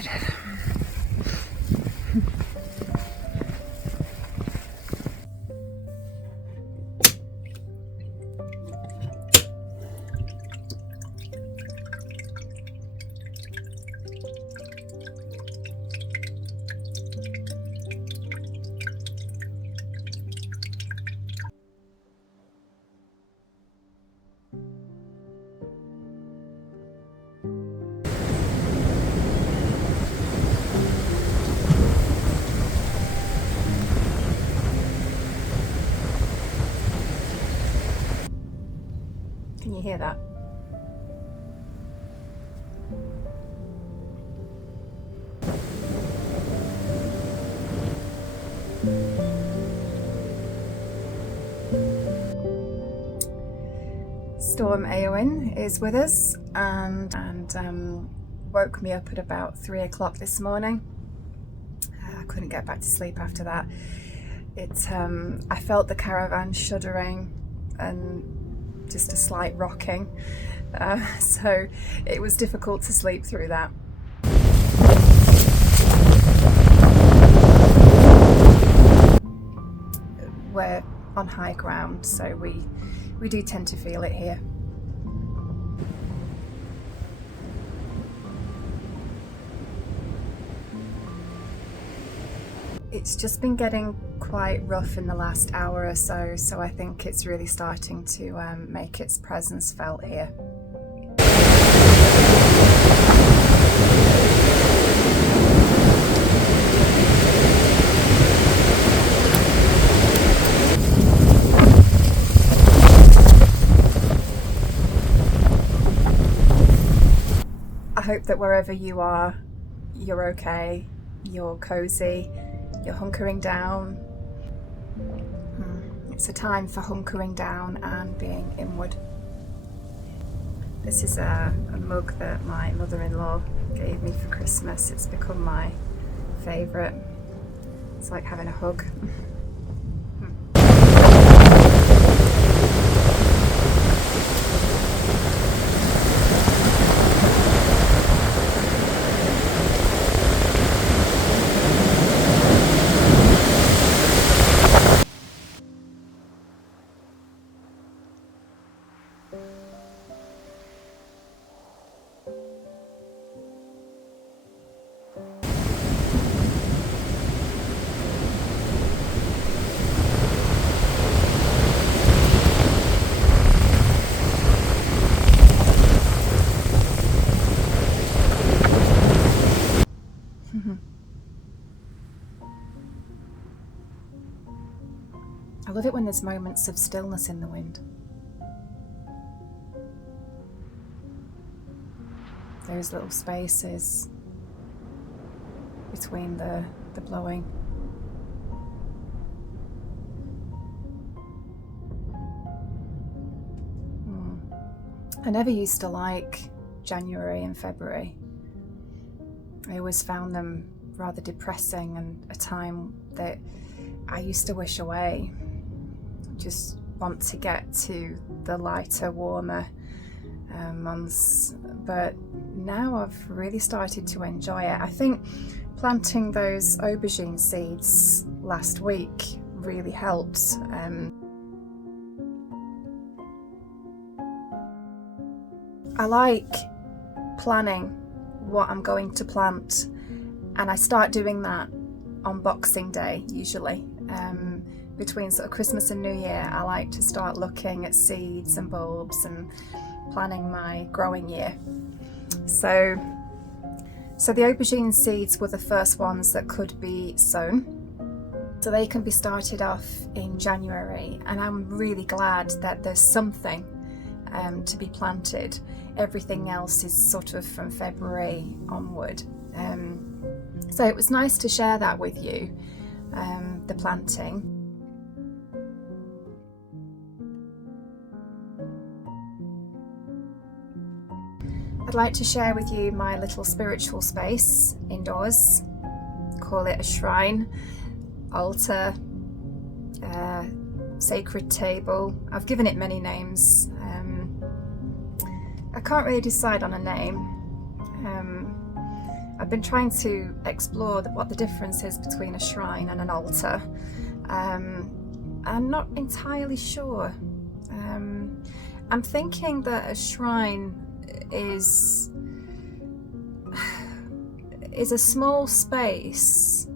excited. Can you hear that? Storm Eowyn is with us and woke me up at about 3 o'clock this morning. I couldn't get back to sleep after that. I felt the caravan shuddering and just a slight rocking, so it was difficult to sleep through that. We're on high ground, so we do tend to feel it here. It's just been getting quite rough in the last hour or so, so I think it's really starting to make its presence felt here. I hope that wherever you are, you're okay, you're cozy, you're hunkering down. It's a time for hunkering down and being inward. This is a mug that my mother-in-law gave me for Christmas. It's become my favourite. It's like having a hug. I love it when there's moments of stillness in the wind. Those little spaces between the blowing. I never used to like January and February. I always found them rather depressing and a time that I used to wish away. Just want to get to the lighter, warmer months, but now I've really started to enjoy it. I think planting those aubergine seeds last week really helped. I like planning what I'm going to plant, and I start doing that on Boxing Day usually. Between sort of Christmas and New Year, I like to start looking at seeds and bulbs and planning my growing year. So the aubergine seeds were the first ones that could be sown. So they can be started off in January, and I'm really glad that there's something to be planted. Everything else is sort of from February onward. So it was nice to share that with you, the planting. I'd like to share with you my little spiritual space indoors. Call it a shrine, altar, sacred table. I've given it many names. I can't really decide on a name. I've been trying to explore what the difference is between a shrine and an altar. I'm not entirely sure. I'm thinking that a shrine is a small space.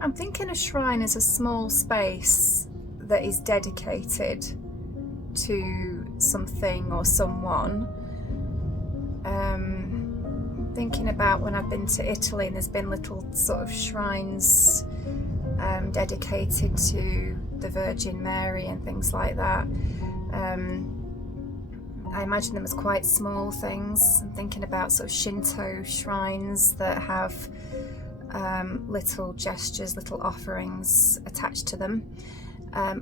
I'm thinking a shrine is a small space that is dedicated to something or someone. Thinking about when I've been to Italy, and there's been little sort of shrines dedicated to the Virgin Mary and things like that. I imagine them as quite small things. I'm thinking about sort of Shinto shrines that have little gestures, little offerings attached to them.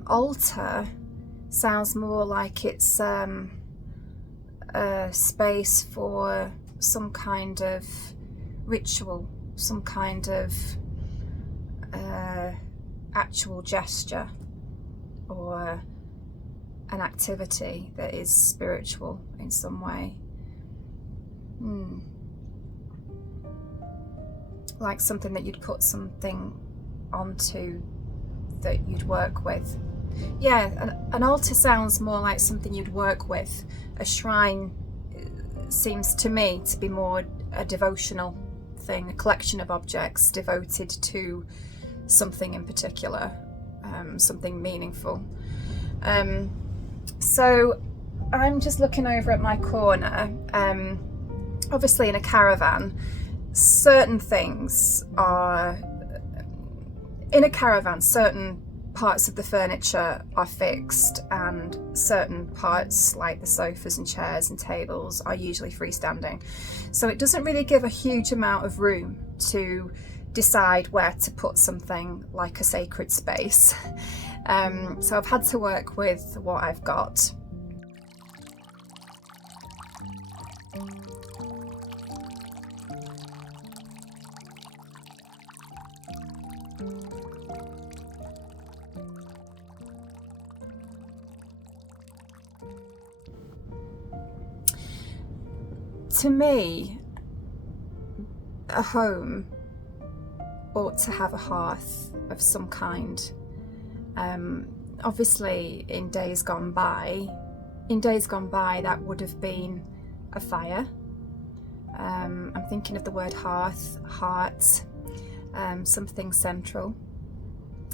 Altar sounds more like it's a space for some kind of ritual, some kind of actual gesture or an activity that is spiritual in some way. Like something that you'd put something onto that you'd work with. Yeah, an altar sounds more like something you'd work with. A shrine seems to me to be more a devotional thing, a collection of objects devoted to something in particular, something meaningful. So I'm just looking over at my corner. Obviously in a caravan, certain things are, in a caravan, certain parts of the furniture are fixed, and certain parts like the sofas and chairs and tables are usually freestanding. So it doesn't really give a huge amount of room to decide where to put something like a sacred space. So I've had to work with what I've got. To me, a home ought to have a hearth of some kind. Obviously, in days gone by, that would have been a fire. I'm thinking of the word hearth, heart, something central,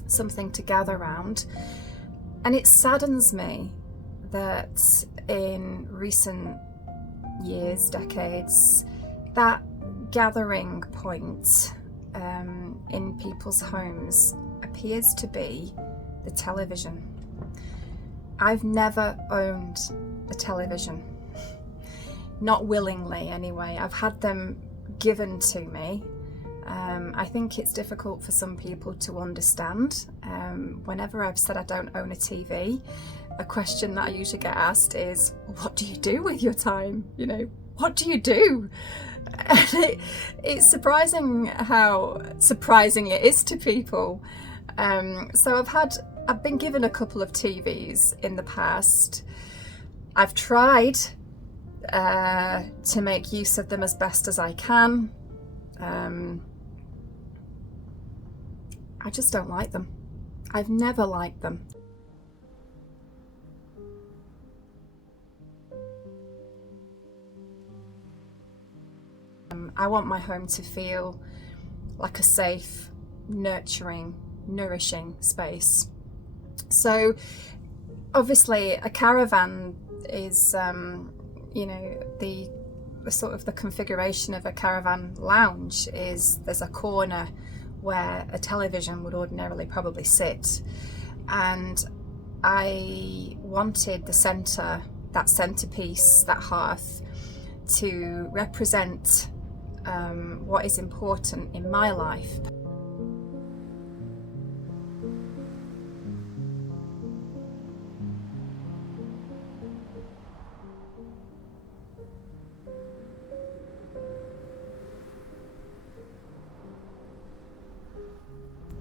something to gather around. And it saddens me that in recent years, decades, that gathering point in people's homes appears to be the television. I've never owned a television, not willingly anyway. I've had them given to me. I think it's difficult for some people to understand. Whenever I've said I don't own a TV, a question that I usually get asked is, what do you do with your time? You know, what do you do? And it's surprising how surprising it is to people. So I've been given a couple of TVs in the past. I've tried to make use of them as best as I can. I just don't like them. I've never liked them. I want my home to feel like a safe, nurturing, nourishing space. So obviously a caravan is, the sort of the configuration of a caravan lounge is there's a corner where a television would ordinarily probably sit, and I wanted the centre, that centrepiece, that hearth, to represent what is important in my life.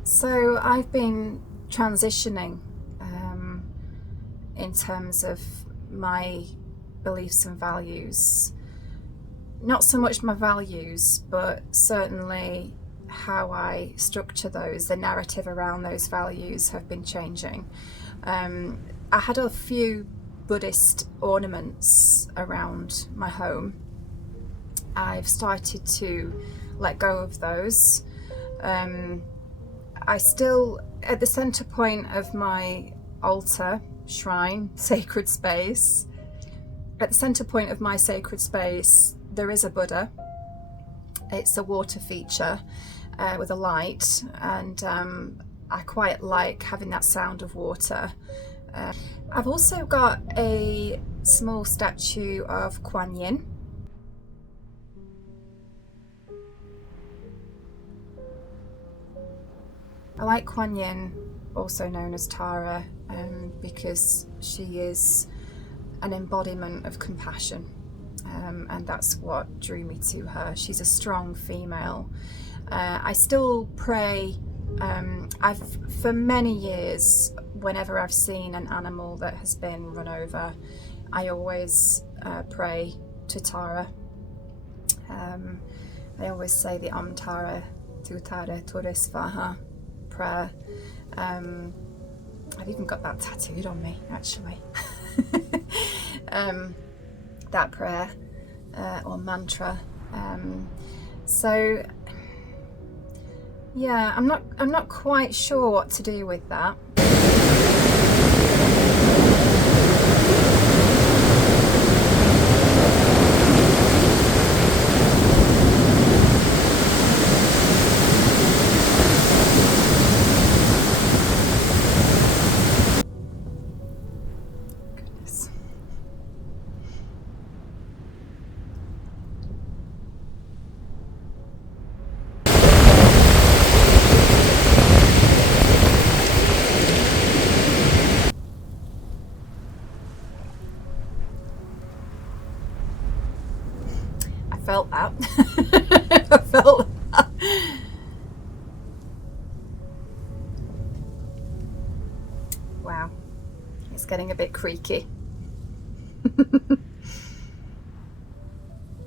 So I've been transitioning in terms of my beliefs and values. Not so much my values, but certainly how I structure those, the narrative around those values have been changing. I had a few Buddhist ornaments around my home. I've started to let go of those. I still, at the center point of my altar, shrine, sacred space, at the center point of my sacred space, there is a Buddha. It's a water feature with a light, and I quite like having that sound of water. I've also got a small statue of Kuan Yin. I like Kuan Yin, also known as Tara, because she is an embodiment of compassion, and that's what drew me to her. She's a strong female. I still pray. For many years, whenever I've seen an animal that has been run over, I always pray to Tara. I always say the Om Tara Tu Tara Turis Vaha prayer. I've even got that tattooed on me, actually. That prayer or mantra. So yeah, I'm not quite sure what to do with that. Felt that. I felt that. Wow, it's getting a bit creaky.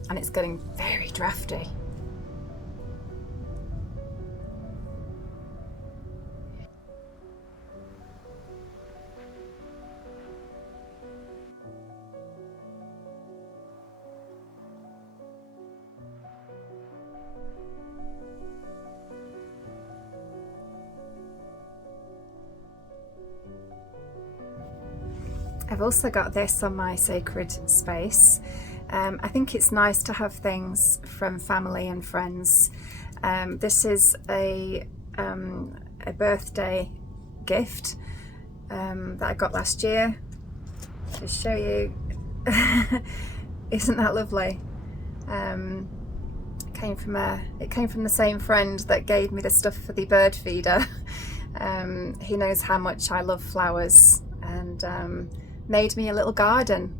And it's getting very drafty. I've also got this on my sacred space. I think it's nice to have things from family and friends. This is a birthday gift that I got last year. To show you, isn't that lovely? It came from the same friend that gave me the stuff for the bird feeder. He knows how much I love flowers, and made me a little garden.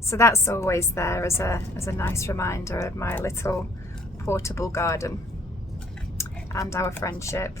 So that's always there as a nice reminder of my little portable garden and our friendship.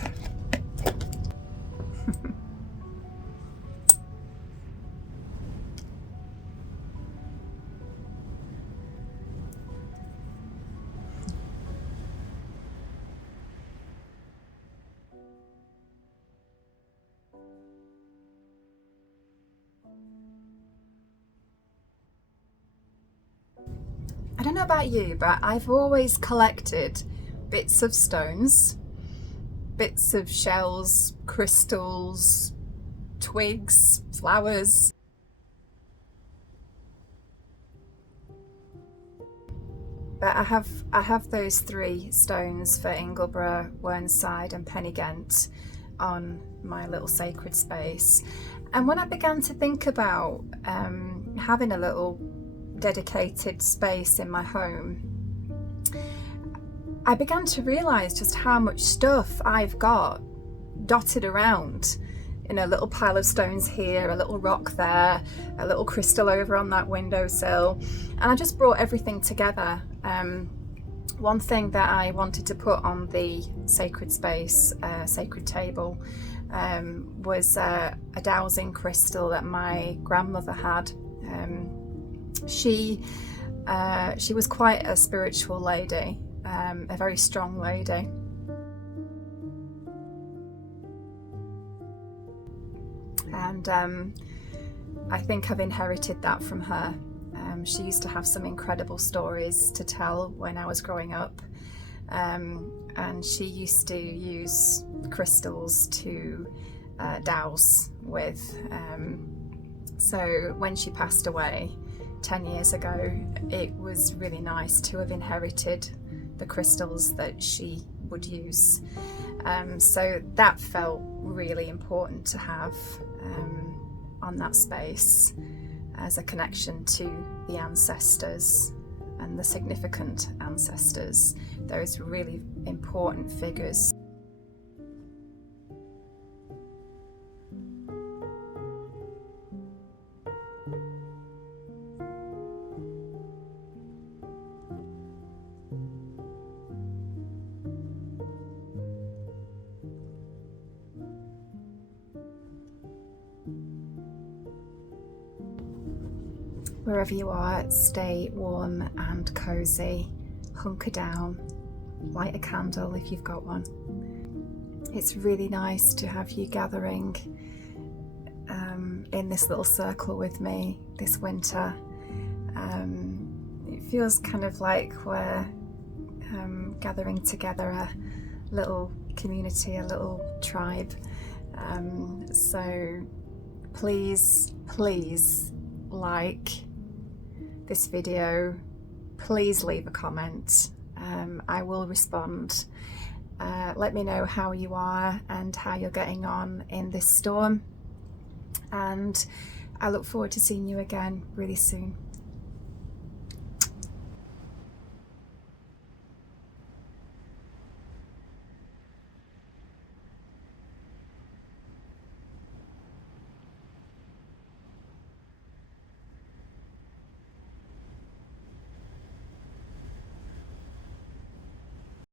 I don't know about you, but I've always collected bits of stones, bits of shells, crystals, twigs, flowers. But I have those 3 stones for Ingleborough, Whernside and Pennygent on my little sacred space. And when I began to think about having a little dedicated space in my home, I began to realise just how much stuff I've got dotted around. A little pile of stones here, a little rock there, a little crystal over on that windowsill, and I just brought everything together. One thing that I wanted to put on the sacred space, sacred table, was a dowsing crystal that my grandmother had. She was quite a spiritual lady, a very strong lady. And I think I've inherited that from her. She used to have some incredible stories to tell when I was growing up, and she used to use crystals to douse with. So when she passed away 10 years ago, it was really nice to have inherited the crystals that she would use. So that felt really important to have on that space as a connection to the ancestors and the significant ancestors, those really important figures. Wherever you are, stay warm and cozy, hunker down, light a candle if you've got one. It's really nice to have you gathering in this little circle with me this winter. It feels kind of like we're gathering together a little community, a little tribe. So please like this video, please leave a comment. I will respond. Let me know how you are and how you're getting on in this storm, and I look forward to seeing you again really soon.